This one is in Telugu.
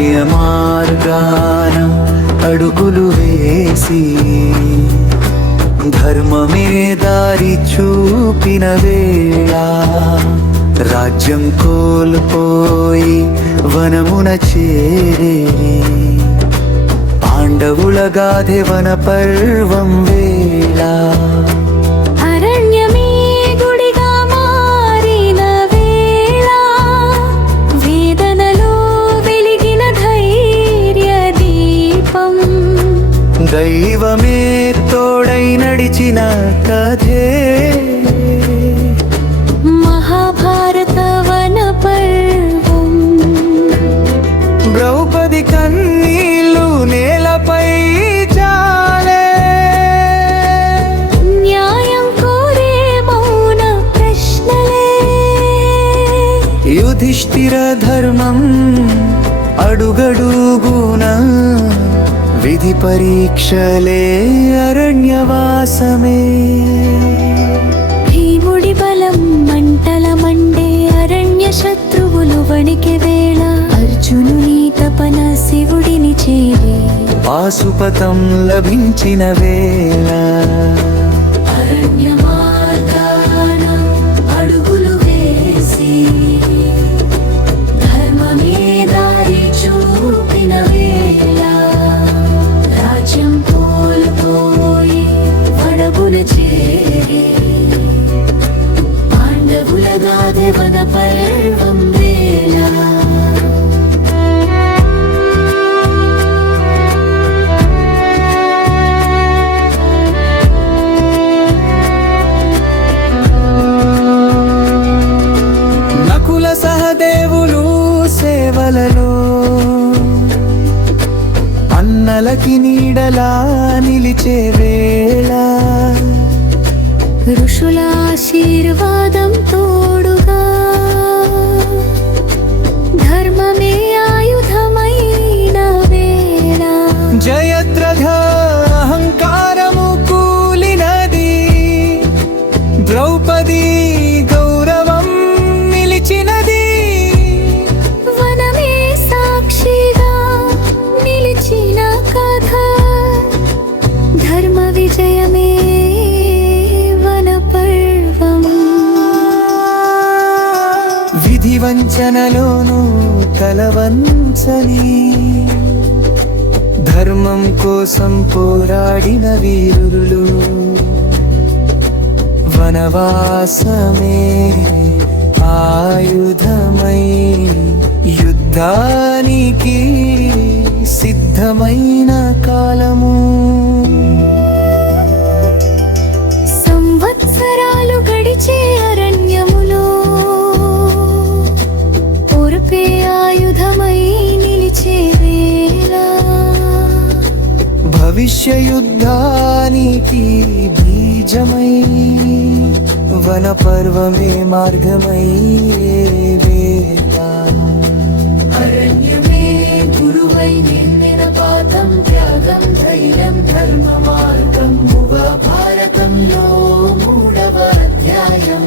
కార్య మార్గాన అడుగులు వేసి ధర్మమే దారి చూపిన వేళ రాజ్యం కోల్పోయి వనమున చేరే పాండవుల గాధె వన పర్వం వేళ దైవమే తోడై నడిచిన కథే. మహాభారత వన పర్వం ద్రౌపది కన్నీళ్ళు నేలపై న్యాయం కోరే మౌన ప్రశ్నలే. యుధిష్ఠిర ధర్మం అడుగడుగున. విధి పరీక్షలే అరణ్యవాసమే భీముడి బలం మంటల మండే అరణ్య శత్రువులు వణికే వేళ అర్జునుని తపన శివుడిని చేరే పాశుపతం లభించిన వేళ అరణ్య అన్నలకి నీడలా నిలిచే వేళ. ఋషుల ఆశీర్వాదం తోడుగా. ధర్మమే ఆయుధమైన వేళ. జయద్రథ అహంకారము కూలినది. ద్రౌపది వంచనలోనూ తలవంచని ధర్మం కోసం పోరాడిన వీరులు వనవాసమే ఆయుధమై యుద్ధా భవిష్యయుద్ధానికి బీజమై వనపర్వమే మార్గమై వేత అరణ్యమే గురువై నిండిన త్యాగం ధైర్యం ధర్మ మార్గం ముగ భారతంలో మూడవ అధ్యాయం.